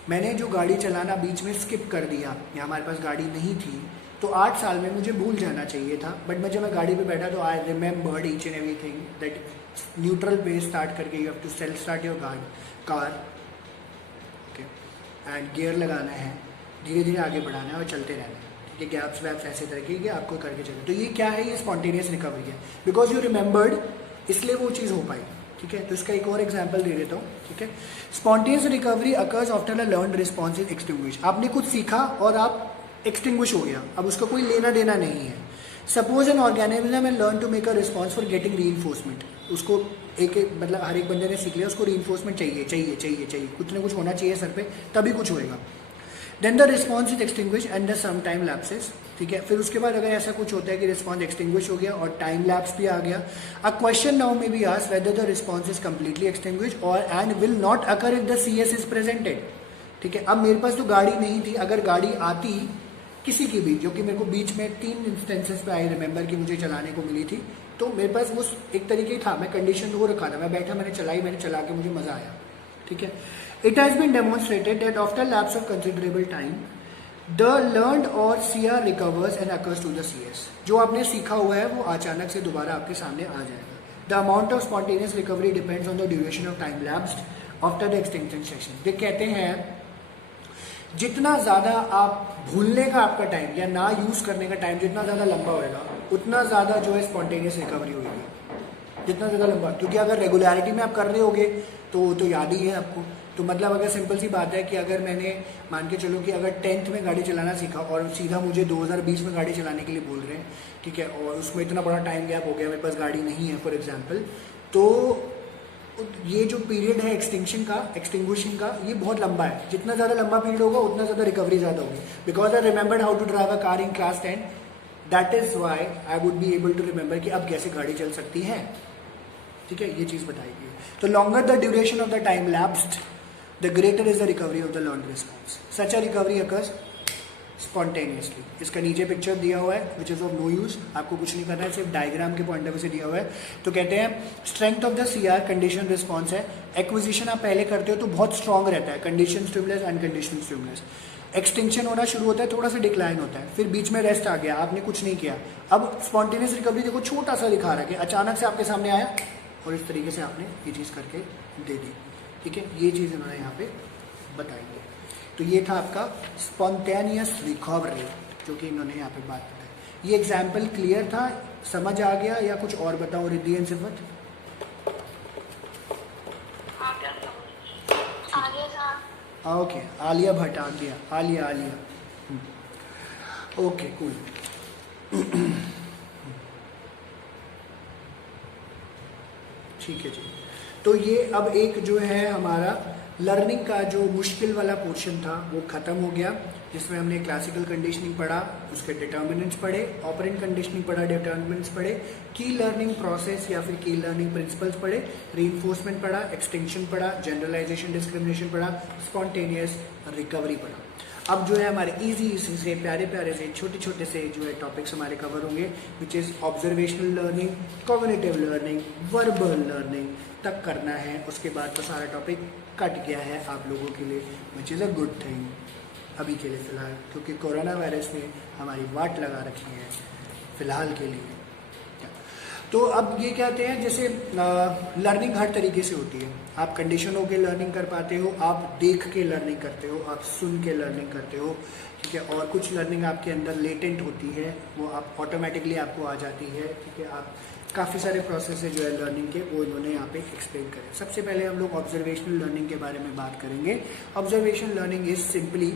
मैंने जो गाड़ी चलाना बीच में स्किप कर दिया, या हमारे पास गाड़ी नहीं थी, तो 8 साल में मुझे भूल जाना चाहिए था, बट मैं जब मैं गाड़ी पे बैठा तो I remembered each and everything that neutral पे स्टार्ट करके you have to self start your car, okay, and gear लगाना है, धीरे धीरे आगे बढ़ाना है और चलते रहना है. ठीक है, गैप्स वैप्स ऐसे तरीके के आपको करके चलना. तो ये क्या है, ये स्पॉन्टेनियस रिकवरी है, बिकॉज यू रिमेंबर्ड, इसलिए वो चीज़ हो पाई. ठीक है, तो इसका एक और एग्जांपल दे देता हूँ. ठीक है, spontaneous recovery occurs after a learned response is extinguish. आपने कुछ सीखा और आप एक्सटिंग्विश हो गया, अब उसका कोई लेना देना नहीं है. Suppose an organism and learn to make a response for getting reinforcement, उसको एक मतलब हर एक बंदे ने सीख लिया, उसको रीइंफोर्समेंट चाहिए चाहिए चाहिए चाहिए, कुछ ना कुछ होना चाहिए सर पे तभी कुछ होएगा। Then the response is extinguish and the some time lapses, ठीक है। फिर उसके बाद अगर ऐसा कुछ होता है कि रिस्पॉन्स एक्सटिंग्विश हो गया और टाइम लैप्स भी आ गया, a question now may be asked whether the response is completely extinguish और and will not occur if the CS is presented, ठीक है। अब मेरे पास तो गाड़ी नहीं थी, अगर गाड़ी आती किसी की भी, जो कि मेरे को बीच में 3 इंस्टेंसेस पे आई रिमेंबर कि मुझे चलाने को मिली थी, तो मेरे पास वो एक तरीके था, मैं कंडीशन वो रखा था, मैं बैठा, मैंने चलाई, मैंने चला के मुझे मजा आया, ठीक है। It has been demonstrated that after lapse of considerable time the learned और CR recovers and occurs to the CS, जो आपने सीखा हुआ है वो अचानक से दोबारा आपके सामने आ जाएगा। The amount of spontaneous recovery depends on the duration of time lapsed after the extinction session. ये कहते हैं जितना ज़्यादा आप भूलने का आपका टाइम या ना यूज़ करने का टाइम जितना ज़्यादा लंबा होएगा उतना ज़्यादा जो है स्पॉन्टेनियस रिकवरी होगी, जितना ज़्यादा लंबा, क्योंकि अगर रेगुलरिटी में आप कर रहे होगे तो याद ही है आपको। तो मतलब अगर सिंपल सी बात है कि अगर मैंने मान के चलो कि अगर 10th में गाड़ी चलाना सीखा और सीधा मुझे 2020 में गाड़ी चलाने के लिए बोल रहे हैं, ठीक है, और उसमें इतना बड़ा टाइम गैप हो गया, मेरे पास गाड़ी नहीं है फॉर एग्जाम्पल, तो ये जो पीरियड है एक्सटिंग्विशिंग का, ये बहुत लंबा है। जितना ज़्यादा लंबा पीरियड होगा उतना ज़्यादा रिकवरी ज़्यादा होगी। Because I remembered how to drive a car in class 10, that is why I would be able to remember कि अब कैसे गाड़ी चल सकती है, ठीक है, ये चीज़ बताएगी। तो longer the duration of the time lapsed the greater is the recovery of the learn response. Such a recovery occurs spontaneously. इसका नीचे पिक्चर दिया हुआ है which is of no use, आपको कुछ नहीं करना है, सिर्फ डायग्राम के पॉइंट ऑफ व्यू से दिया हुआ है। तो कहते हैं strength of the CR condition response है, एक्विजिशन आप पहले करते हो तो बहुत स्ट्रॉन्ग रहता है, condition stimulus unconditional stimulus. Extinction होना शुरू होता है, थोड़ा सा डिक्लाइन होता है, फिर बीच में रेस्ट आ गया, आपने कुछ नहीं किया। अब स्पॉन्टेनियस रिकवरी देखो छोटा सा दिखा रहा है कि अचानक से आपके सामने आया और इस तरीके से आपने ये चीज़ करके दे दी, ठीक है, ये चीज़ इन्होंने यहाँ पे बताई है। तो ये था आपका स्पॉन्टेनियस रिकवरी जो कि इन्होंने यहाँ पे बात बताई। ये एग्जाम्पल क्लियर था, समझ आ गया या कुछ और बताओ रिद्धि एंड सिफत? ओके, आलिया भट्ट आ गया, आलिया ओके कूल। ठीक है जी, तो ये अब एक जो है हमारा लर्निंग का जो मुश्किल वाला पोर्शन था वो ख़त्म हो गया, जिसमें हमने क्लासिकल कंडीशनिंग पढ़ा, उसके डिटर्मिनेंट्स पढ़े, ऑपरेंट कंडीशनिंग पढ़ा, डिटर्मिनेंट्स पढ़े, की लर्निंग प्रोसेस या फिर की लर्निंग प्रिंसिपल्स पढ़े, रीइंफोर्समेंट पढ़ा, एक्सटिंक्शन पढ़ा, जनरलाइजेशन डिस्क्रिमिनेशन पढ़ा, स्पॉन्टेनियस रिकवरी पढ़ा। अब जो है हमारे इजी से प्यारे प्यारे से छोटे छोटे से जो है टॉपिक्स हमारे कवर होंगे, which is observational learning, cognitive learning, verbal learning तक करना है। उसके बाद तो सारा टॉपिक कट गया है आप लोगों के लिए, which is a good thing अभी के लिए फ़िलहाल, क्योंकि कोरोना वायरस ने हमारी वाट लगा रखी है फ़िलहाल के लिए। तो अब ये कहते हैं जैसे लर्निंग हर तरीके से होती है, आप कंडीशन होकर लर्निंग कर पाते हो, आप देख के लर्निंग करते हो, आप सुन के लर्निंग करते हो, ठीक है, और कुछ लर्निंग आपके अंदर लेटेंट होती है, वो आप ऑटोमेटिकली आपको आ जाती है, ठीक है। आप काफ़ी सारे प्रोसेस है जो है लर्निंग के, वो इन्होंने यहाँ पे एक्सप्लेन करें। सबसे पहले हम लोग ऑब्जर्वेशनल लर्निंग के बारे में बात करेंगे। ऑब्जर्वेशनल लर्निंग इज सिंपली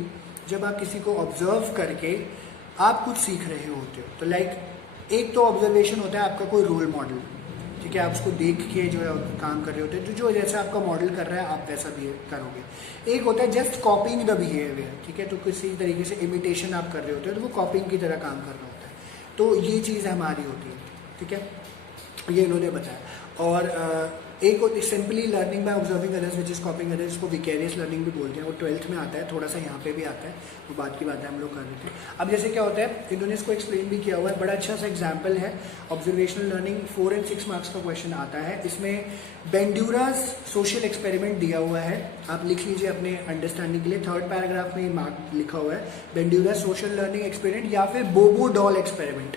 जब आप किसी को ऑब्जर्व करके आप कुछ सीख रहे होते हो। तो लाइक एक तो ऑब्जर्वेशन होता है आपका कोई रोल मॉडल, ठीक है, आप उसको देख के जो है काम कर रहे होते हैं, जो जैसा आपका मॉडल कर रहा है आप वैसा बिहेव करोगे। एक होता है जस्ट कॉपिंग द बिहेवियर, ठीक है, तो किसी तरीके से इमिटेशन आप कर रहे होते हो तो वो कॉपिंग की तरह काम कर रहा होता है। तो ये चीज़ हमारी होती है, ठीक है, ये इन्होंने बताया। और एक होती simply learning by observing others which is कॉपिंग others, इसको विकेरियस लर्निंग भी बोलते हैं, वो 12th में आता है, थोड़ा सा यहाँ पे भी आता है, वो बात की बात है हम लोग कर रहे थे। अब जैसे क्या होता है, इन्होंने इसको एक्सप्लेन भी किया हुआ है, बड़ा अच्छा सा एग्जाम्पल है ऑब्जर्वेशनल लर्निंग। 4 और 6 मार्क्स का क्वेश्चन आता है, इसमें बेंड्यूरास सोशल एक्सपेरिमेंट दिया हुआ है, आप लिख लीजिए अपने अंडरस्टैंडिंग के लिए। 3rd पैराग्राफ में मार्क लिखा हुआ है, बेंड्यूरास सोशल लर्निंग एक्सपेरिमेंट या फिर Bobo doll experiment.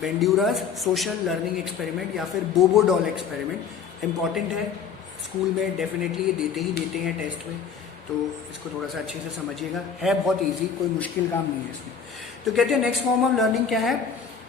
Bandura's social learning experiment या फिर बोबो डॉल एक्सपेरिमेंट इंपॉर्टेंट है, स्कूल में डेफिनेटली ये देते ही देते हैं टेस्ट में, तो इसको थोड़ा सा अच्छे से समझिएगा, है बहुत इजी, कोई मुश्किल काम नहीं है इसमें। तो कहते हैं नेक्स्ट फॉर्म ऑफ लर्निंग क्या है,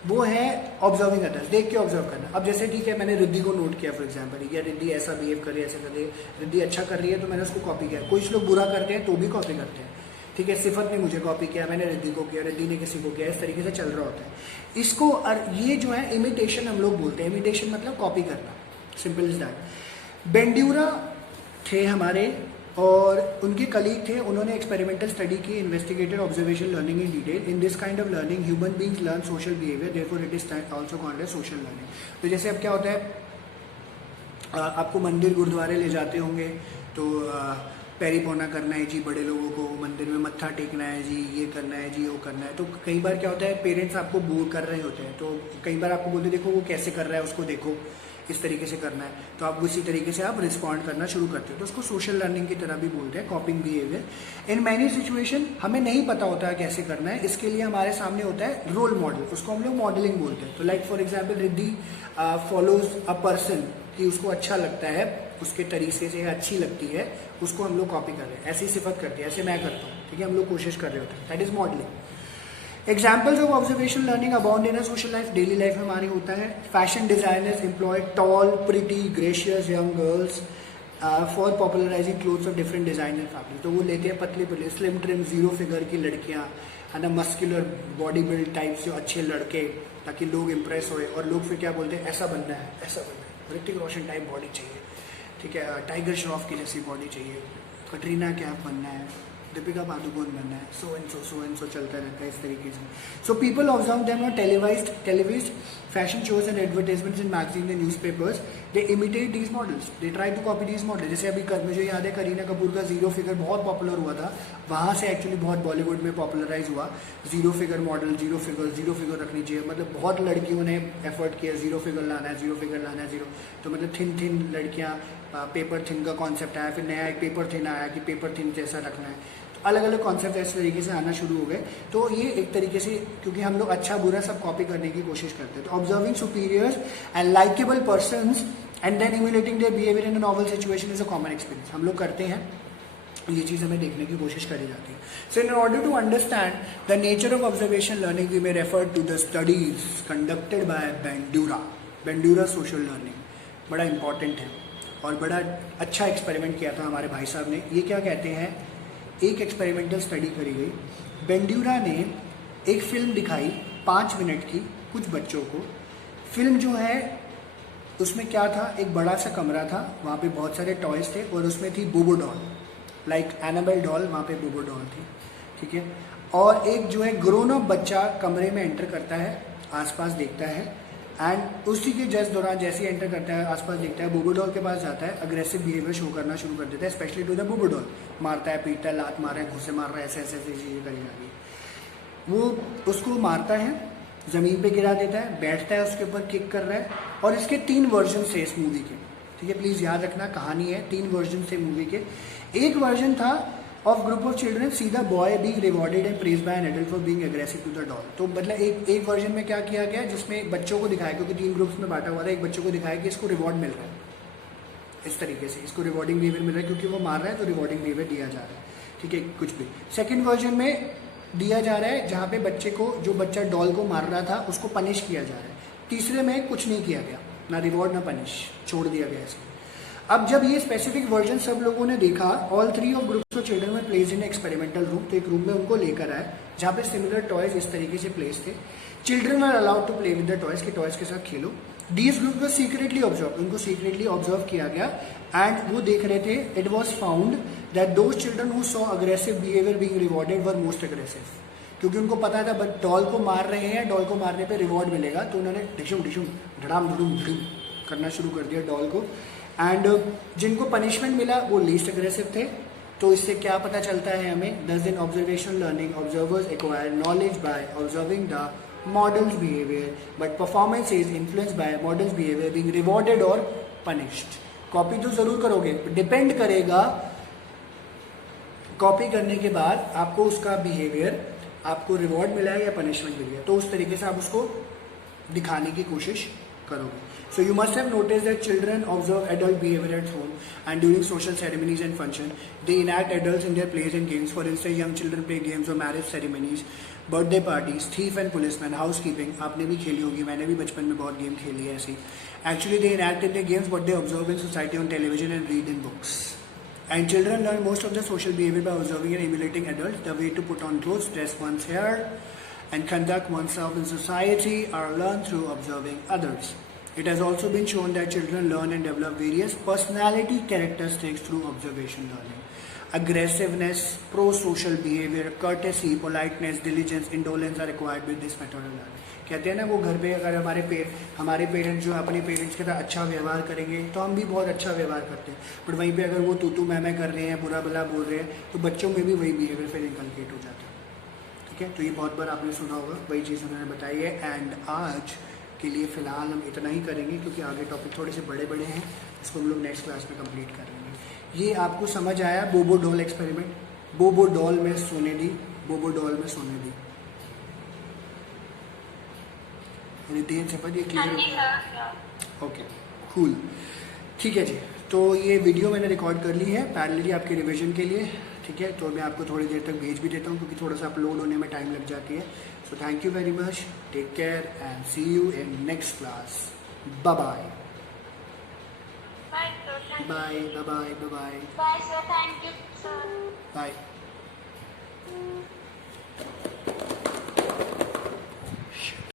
वो है ऑब्जर्विंग अदर्स, देख के ऑब्जर्व करना। अब जैसे ठीक है, मैंने रिद्धि को नोट किया फॉर एग्जाम्पल, या रिद्धि ऐसा बिहेव कर रही है, ऐसा कर रही है, रिद्धि अच्छा कर रही है तो मैंने उसको कॉपी किया। कुछ लोग बुरा करते हैं तो भी कॉपी करते हैं, ठीक है, सिफत ने मुझे कॉपी किया, मैंने रिद्धि को किया, रिद्धि ने किसी को किया, इस तरीके से चल रहा होता है इसको। और ये जो है इमिटेशन हम लोग बोलते हैं। इमिटेशन मतलब कॉपी करना, सिंपल इज दैट। बेंड्यूरा थे हमारे और उनके कलीग थे, उन्होंने एक्सपेरिमेंटल स्टडी की, investigated observation learning in detail. In this kind of learning human beings learn social behaviour, therefore it is also called as social learning. तो जैसे अब क्या होता है, आपको मंदिर गुरुद्वारे ले जाते होंगे तो पैरी पौना करना है जी, बड़े लोगों को मंदिर में मत्था टेकना है जी, ये करना है जी, वो करना है। तो कई बार क्या होता है, पेरेंट्स आपको बोर कर रहे होते हैं, तो कई बार आपको बोलते देखो वो कैसे कर रहा है, उसको देखो, इस तरीके से करना है, तो आप उसी तरीके से आप रिस्पॉन्ड करना शुरू करते हो। तो उसको सोशल लर्निंग की तरह भी बोलते हैं, कॉपिंग बिहेवियर। इन मैनी सिचुएशन हमें नहीं पता होता है कैसे करना है, इसके लिए हमारे सामने होता है रोल मॉडल, उसको हम लोग मॉडलिंग बोलते हैं। तो like for example Riddhi follows a person, कि उसको अच्छा लगता है, उसके तरीके से अच्छी लगती है, उसको हम लोग कॉपी कर रहे हैं, ऐसी सिफत करती है, ऐसे मैं करता हूँ, ठीक है, हम लोग कोशिश कर रहे होते हैं, that is modelling. Examples of observation learning abound in social life, daily life में हमारी होता है। Fashion designers employ tall pretty gracious young girls for popularising clothes of different design and fabric. तो वो लेते हैं पतले पतले स्लिम ट्रिम जीरो फिगर की लड़कियाँ, है ना, मस्कुलर बॉडी बिल्ड टाइप से अच्छे लड़के, ताकि लोग इंप्रेस होए। और लोग फिर क्या बोलते हैं, ऐसा बनना है, ऐसा बनना है, ऋतिक रोशन टाइप बॉडी चाहिए, ठीक है, टाइगर श्रॉफ की जैसी बॉडी चाहिए, कटरीना कैफ बनना है, दीपिका पादुकोण बनना है, सो एंड सो चलता रहता है इस तरीके से। So people observe them on televised fashion shows and advertisements in magazine and newspapers, they imitate these models, they try to copy these models. जैसे अभी मुझे याद है करीना कपूर का जीरो फिगर बहुत पॉपुलर हुआ था, वहाँ से एक्चुअली बहुत बॉलीवुड में पॉपुलराइज हुआ zero figure model, zero figure रखनी चाहिए, मतलब बहुत लड़कियों ने एफर्ट किया, जीरो फिगर लाना है, जीरो फिगर लाना है, जीरो, तो मतलब थिन लड़कियाँ, पेपर थिन का कॉन्सेप्ट आया, फिर नया एक पेपर थिन आया कि पेपर थिन जैसा रखना है, तो अलग अलग कॉन्सेप्ट इस तरीके से आना शुरू हो गए। तो ये एक तरीके से, क्योंकि हम लोग अच्छा बुरा सब कॉपी करने की कोशिश करते हैं, तो observing superiors and likeable persons and then emulating their behaviour in a novel situation is a common experience, हम लोग करते हैं, ये चीज़ हमें देखने की कोशिश करी जाती है। So in order to understand the nature of observation learning we may refer to the studies conducted by Bandura social learning, बड़ा इंपॉर्टेंट है और बड़ा अच्छा एक्सपेरिमेंट किया था हमारे भाई साहब ने। ये क्या कहते हैं, एक एक्सपेरिमेंटल स्टडी करी गई, बेंड्यूरा ने एक फिल्म दिखाई 5 मिनट की कुछ बच्चों को। फिल्म जो है उसमें क्या था, एक बड़ा सा कमरा था, वहाँ पे बहुत सारे टॉयज थे और उसमें थी बोबो डॉल, लाइक एनाबेल डॉल, वहाँ पे बोबो डॉल थी, ठीक है। और एक जो है ग्रोन अप बच्चा कमरे में एंटर करता है, आसपास देखता है, एंड उसी के जस्ट दौरान जैसे ही एंटर करता है, आसपास देखता है, बोबो डॉल के पास जाता है, अग्रेसिव बिहेवियर शो करना शुरू कर देता है, स्पेशली टू द बोबो डॉल, मारता है, पीटता है, लात मार रहा है, घुसे मार रहा है, ऐसे ऐसे चीज़ें करी जा रही है। वो उसको मारता है, ज़मीन पे गिरा देता है, बैठता है, उसके ऊपर किक कर रहा है। और इसके 3 वर्जन थे इस मूवी के, ठीक है, प्लीज़ याद रखना, कहानी है, 3 वर्जन थे मूवी के। एक वर्जन था of group of children see the boy being rewarded and praised by an adult for being aggressive to the doll. तो मतलब एक वर्जन में क्या किया गया, जिसमें बच्चों को दिखाया, क्योंकि 3 ग्रुप्स में बांटा हुआ था, एक बच्चों को दिखाया कि इसको रिवॉर्ड मिल रहा है, इस तरीके से इसको रिवॉर्डिंग बिहेवियर मिल रहा है, क्योंकि वो मार रहा है तो रिवॉर्डिंग बिहेवियर दिया जा रहा है, ठीक है, कुछ भी। सेकेंड वर्जन में दिया जा रहा है जहाँ पे बच्चे को, जो बच्चा डॉल को मार रहा था उसको पनिश किया जा रहा है। तीसरे में कुछ नहीं किया गया, ना रिवॉर्ड ना पनिश, छोड़ दिया गया इसको। अब जब ये स्पेसिफिक वर्जन सब लोगों ने देखा, all 3 of groups of children में प्लेस इन एक्सपेरिमेंटल रूम, तो एक रूम में उनको लेकर आए जहाँ पे सिमिलर टॉयज इस तरीके से प्लेस थे। Children are allowed to play with the toys, के टॉयज के साथ खेलो। दीज ग्रुप को सीक्रेटली ऑब्जर्व, उनको सीक्रेटली ऑब्जर्व किया गया, एंड वो देख रहे थे, it was found that those children who saw aggressive behaviour being rewarded were most aggressive, क्योंकि उनको पता था बट डॉल को मार रहे हैं, डॉल को मारने पे रिवॉर्ड मिलेगा, तो उन्होंने डिशुम डिशुम धड़ाम धुड़ुम धुड़ुम करना शुरू कर दिया डॉल को। एंड जिनको पनिशमेंट मिला वो लीस्ट अग्रेसिव थे। तो इससे क्या पता चलता है हमें, thus in observation learning observers acquire knowledge by observing the model's behaviour, but performance is influenced by model's behaviour being rewarded और पनिश्ड। कॉपी तो जरूर करोगे, डिपेंड करेगा कॉपी करने के बाद आपको उसका बिहेवियर, आपको रिवॉर्ड मिला है या पनिशमेंट मिली है, तो उस तरीके से आप उसको दिखाने की कोशिश करोगे। So you must have noticed that children observe adult behavior at home and during social ceremonies and function. They enact adults in their plays and games. For instance, young children play games or marriage ceremonies, birthday parties, thief and policeman, housekeeping. आपने भी खेली होगी, मैंने भी बचपन में बहुत game खेली है ऐसी। Actually, they enact in their games what they observe in society on television and read in books. And children learn most of the social behavior by observing and emulating adults. The way to put on clothes, dress one's hair, and conduct oneself in society are learned through observing others. It has also been shown that children learn and develop various personality characteristics through observation learning. Aggressiveness, pro-social behavior, courtesy, politeness, diligence, indolence are acquired with this method of learning. कहते हैं ना वो घर पे अगर हमारे parents जो अपने पेरेंट्स के साथ अच्छा व्यवहार करेंगे तो हम भी बहुत अच्छा व्यवहार करते हैं, बट वहीं पे अगर वो तू मैं कर रहे हैं, बुरा भला बोल रहे हैं, तो बच्चों में भी वही बिहेवियर फिर इनकलकेट हो जाता है। ठीक है, तो ये बहुत बार आपने सुना होगा, वही चीज़ उन्होंने बताई है। एंड आज के लिए फ़िलहाल हम इतना ही करेंगे क्योंकि आगे टॉपिक थोड़े से बड़े बड़े हैं, इसको हम लोग नेक्स्ट क्लास में कंप्लीट करेंगे। ये आपको समझ आया बोबो डॉल एक्सपेरिमेंट? बोबो डॉल में सोने दी, बोबो डॉल में सोने दी। रितेन से पर ये क्लियर हो गया? ओके, कूल, ठीक है जी। तो ये वीडियो मैंने रिकॉर्ड कर ली है पैरेलली आपके रिवीजन के लिए। ठीक है, तो मैं आपको थोड़ी देर तक भेज भी देता हूँ क्योंकि थोड़ा सा अपलोड होने में टाइम लग जाती है। So thank you very much, take care and see you in next class. Bye bye Bye, sir. Thank bye you. Bye bye bye Bye, sir. Thank you, sir. Bye.